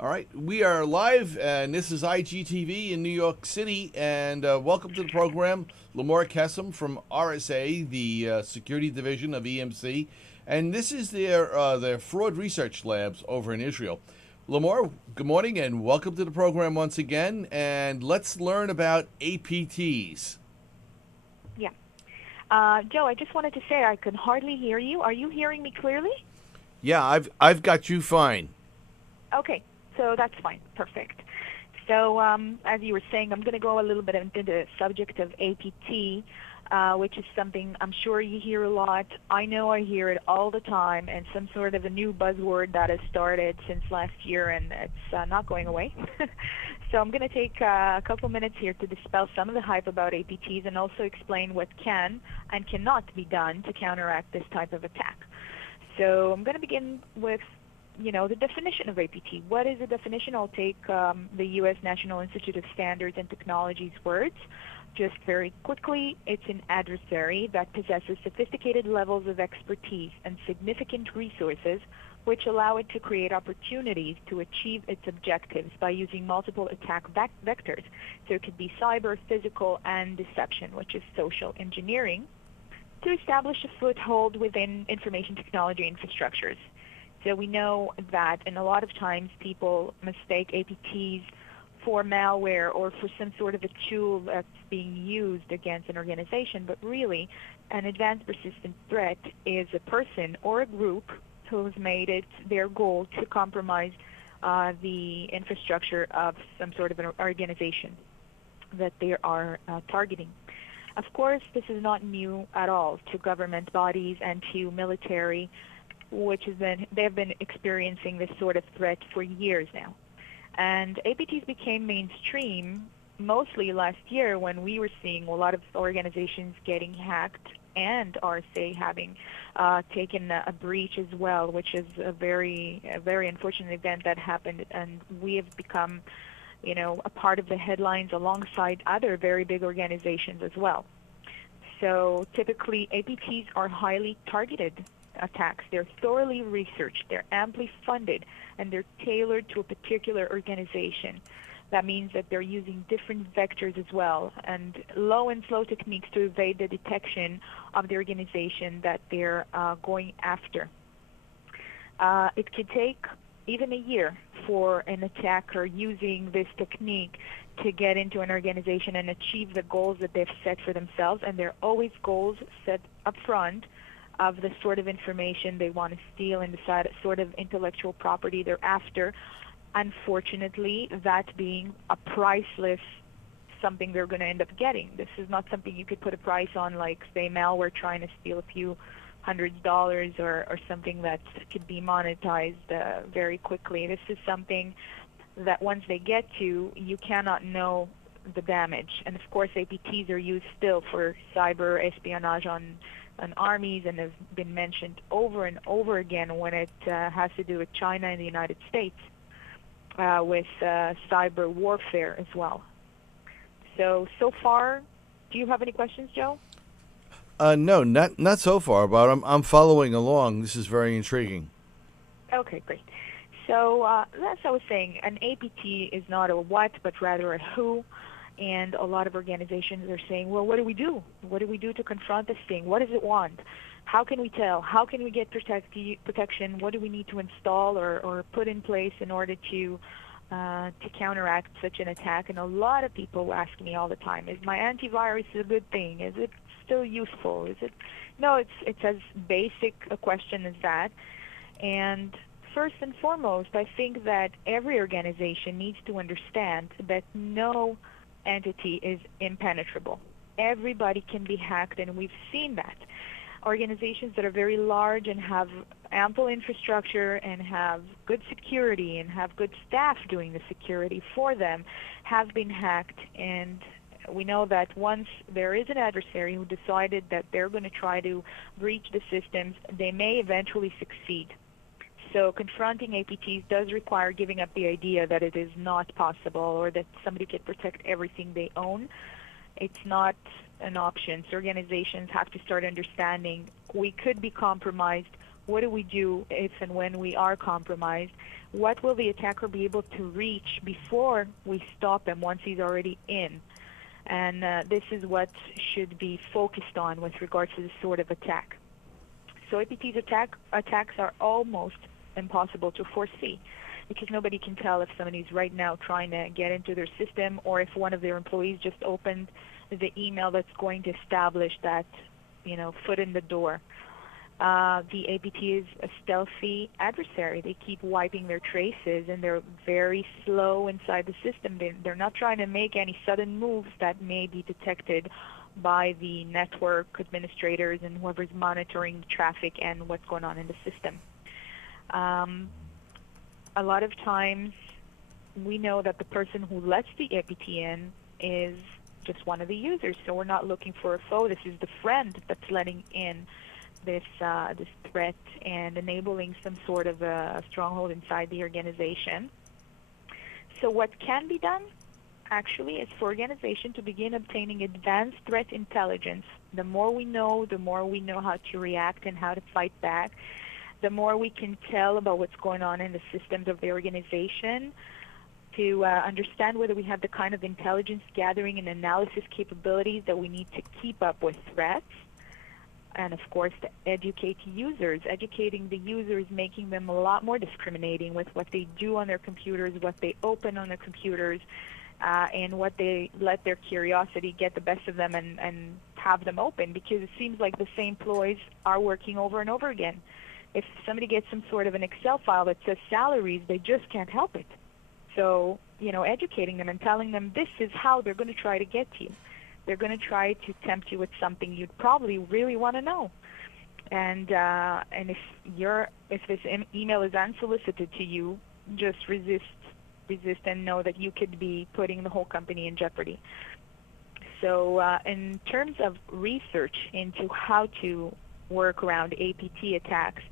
All right, we are live, and this is IGTV in New York City, and welcome to the program, Limor Kessem from RSA, the security division of EMC, and this is their Fraud Research Labs over in Israel. Limor, good morning, and welcome to the program once again, and let's learn about APTs. Yeah. Joe, I just wanted to say I can hardly hear you. Are you hearing me clearly? Yeah, I've got you fine. Okay, so that's fine. Perfect. So as you were saying, I'm going to go a little bit into the subject of APT, which is something I'm sure you hear a lot. I know I hear it all the time, and some sort of a new buzzword that has started since last year, and it's not going away. So I'm going to take a couple minutes here to dispel some of the hype about APTs and also explain what can and cannot be done to counteract this type of attack. So I'm going to begin with the definition of APT. What is the definition? I'll take the U.S. National Institute of Standards and Technology's words. Just very quickly, it's an adversary that possesses sophisticated levels of expertise and significant resources which allow it to create opportunities to achieve its objectives by using multiple attack vectors. So it could be cyber, physical, and deception, which is social engineering, to establish a foothold within information technology infrastructures. So we know that, and a lot of times people mistake APTs for malware or for some sort of a tool that's being used against an organization, but really an advanced persistent threat is a person or a group who's made it their goal to compromise the infrastructure of some sort of an organization that they are targeting. Of course, this is not new at all to government bodies and to military, they've been experiencing this sort of threat for years now. And APTs became mainstream mostly last year when we were seeing a lot of organizations getting hacked and RSA having taken a breach as well, which is a very unfortunate event that happened, and we have become a part of the headlines alongside other very big organizations as well. So typically APTs are highly targeted attacks. They're thoroughly researched, they're amply funded, and they're tailored to a particular organization. That means that they're using different vectors as well, and low and slow techniques to evade the detection of the organization that they're going after. It could take even a year for an attacker using this technique to get into an organization and achieve the goals that they've set for themselves, and they're always goals set up front of the sort of information they want to steal and the sort of intellectual property they're after. Unfortunately, that being a priceless something they're going to end up getting. This is not something you could put a price on, like, say, malware trying to steal a few $100s or something that could be monetized very quickly. This is something that once they get to, you cannot know the damage. And of course, APTs are used still for cyber espionage on armies, and have been mentioned over and over again when it has to do with China and the United States, with cyber warfare as well. So far, do you have any questions, Joe? No, not so far, but I'm following along. This is very intriguing. Okay, great. So as I was saying, an APT is not a what, but rather a who. And a lot of organizations are saying, well, what do we do? What do we do to confront this thing? What does it want? How can we tell? How can we get protection? What do we need to install or put in place in order to counteract such an attack? And a lot of people ask me all the time, is my antivirus a good thing? Is it still useful? Is it? No, it's as basic a question as that. And first and foremost, I think that every organization needs to understand that no entity is impenetrable. Everybody can be hacked, and we've seen that. Organizations that are very large and have ample infrastructure and have good security and have good staff doing the security for them have been hacked, and we know that once there is an adversary who decided that they're going to try to breach the systems, they may eventually succeed. So confronting APTs does require giving up the idea that it is not possible or that somebody can protect everything they own. It's not an option. So organizations have to start understanding we could be compromised, What do we do if and when we are compromised? What will the attacker be able to reach before we stop him once he's already in? And this is what should be focused on with regards to this sort of attack. So APT's attacks are almost impossible to foresee, because nobody can tell if somebody's right now trying to get into their system, or if one of their employees just opened the email that's going to establish that, foot in the door. The APT is a stealthy adversary. They keep wiping their traces, and they're very slow inside the system. They're not trying to make any sudden moves that may be detected by the network administrators and whoever's monitoring traffic and what's going on in the system. A lot of times we know that the person who lets the APT in is just one of the users, so we're not looking for a foe. This is the friend that's letting in this threat and enabling some sort of a stronghold inside the organization. So what can be done, actually, is for organization to begin obtaining advanced threat intelligence. The more we know how to react and how to fight back. The more we can tell about what's going on in the systems of the organization, to understand whether we have the kind of intelligence gathering and analysis capabilities that we need to keep up with threats. And of course, to educate users, educating the users, making them a lot more discriminating with what they do on their computers, what they open on their computers, and what they let their curiosity get the best of them and have them open, because it seems like the same ploys are working over and over again. If somebody gets some sort of an Excel file that says salaries, they just can't help it. So, educating them and telling them this is how they're going to try to get to you. They're going to try to tempt you with something you'd probably really want to know. And if this email is unsolicited to you, just resist and know that you could be putting the whole company in jeopardy. So in terms of research into how to work around APT attacks,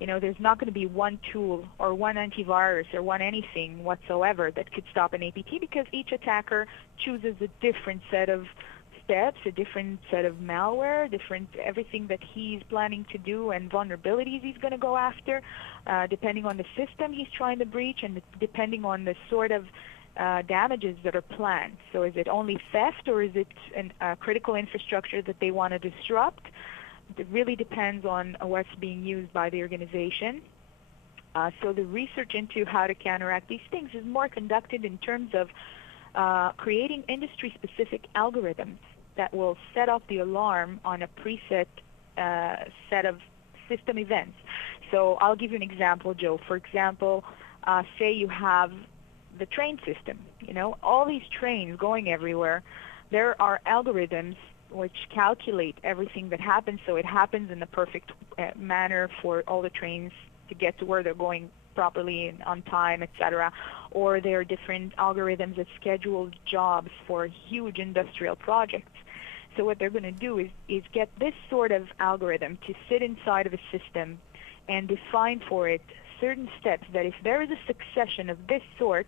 there's not going to be one tool or one antivirus or one anything whatsoever that could stop an APT, because each attacker chooses a different set of steps, a different set of malware, everything that he's planning to do and vulnerabilities he's going to go after, depending on the system he's trying to breach and depending on the sort of damages that are planned. So is it only theft, or is it a critical infrastructure that they want to disrupt? It really depends on what's being used by the organization. So the research into how to counteract these things is more conducted in terms of creating industry-specific algorithms that will set off the alarm on a preset set of system events. So I'll give you an example, Joe. For example, say you have the train system. All these trains going everywhere. There are algorithms which calculate everything that happens, so it happens in the perfect manner for all the trains to get to where they're going properly and on time, etc. Or there are different algorithms that schedule jobs for huge industrial projects. So what they're going to do is get this sort of algorithm to sit inside of a system and define for it certain steps that if there is a succession of this sort,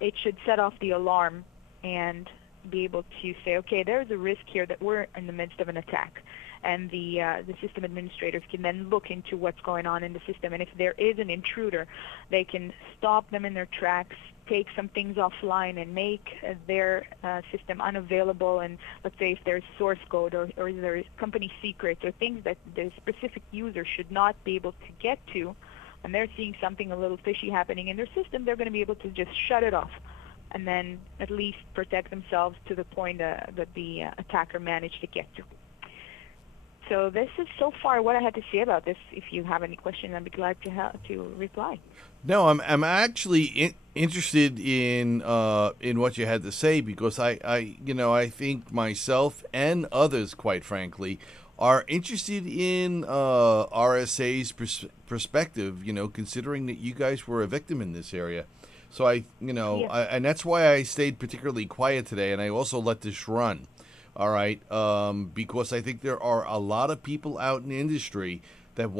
it should set off the alarm and be able to say, okay, there's a risk here that we're in the midst of an attack. And the system administrators can then look into what's going on in the system. And if there is an intruder, they can stop them in their tracks, take some things offline, and make their system unavailable. And let's say if there's source code or there's company secrets or things that the specific user should not be able to get to, and they're seeing something a little fishy happening in their system, they're going to be able to just shut it off and then at least protect themselves to the point that the attacker managed to get to. So this is so far what I had to say about this. If you have any questions, I'd be glad to reply. No, I'm actually interested in what you had to say, because I think myself and others, quite frankly, are interested in RSA's perspective. Considering that you guys were a victim in this area. So and that's why I stayed particularly quiet today, and I also let this run. All right, because I think there are a lot of people out in the industry that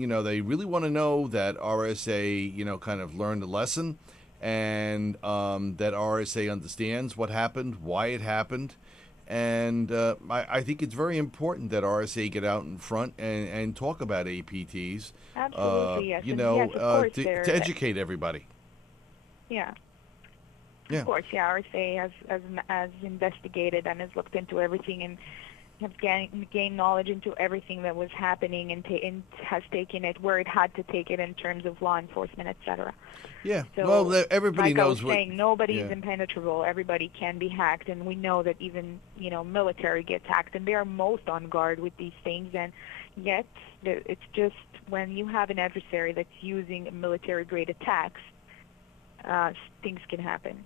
they really want to know that RSA, kind of learned a lesson, and that RSA understands what happened, why it happened, And I think it's very important that RSA get out in front and talk about APTs. Absolutely, yes. You And know, yes, of course, to educate everybody. Yeah. Yeah. Of course, yeah. RSA has investigated and has looked into everything and have gained knowledge into everything that was happening and has taken it where it had to take it in terms of law enforcement, etc. Yeah. So, Well, everybody like knows I was what. saying, nobody Yeah. is impenetrable. Everybody can be hacked, and we know that even military gets hacked, and they are most on guard with these things. And yet, it's just when you have an adversary that's using military-grade attacks, things can happen.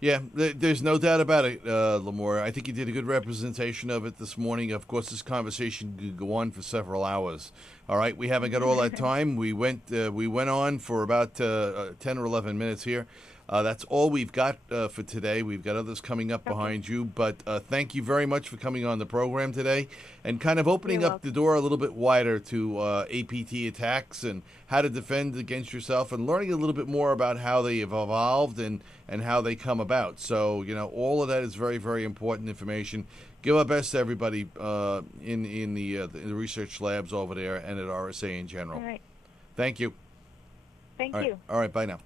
Yeah, there's no doubt about it, Limor. I think you did a good representation of it this morning. Of course, this conversation could go on for several hours. All right, we haven't got all that time. We went on for about 10 or 11 minutes here. That's all we've got for today. We've got others coming up behind you, but thank you very much for coming on the program today and kind of opening up the door a little bit wider to APT attacks and how to defend against yourself and learning a little bit more about how they have evolved and how they come about. So, all of that is very, very important information. Give our best to everybody in the research labs over there and at RSA in general. All right. Thank you. Thank All right. you. All right, bye now.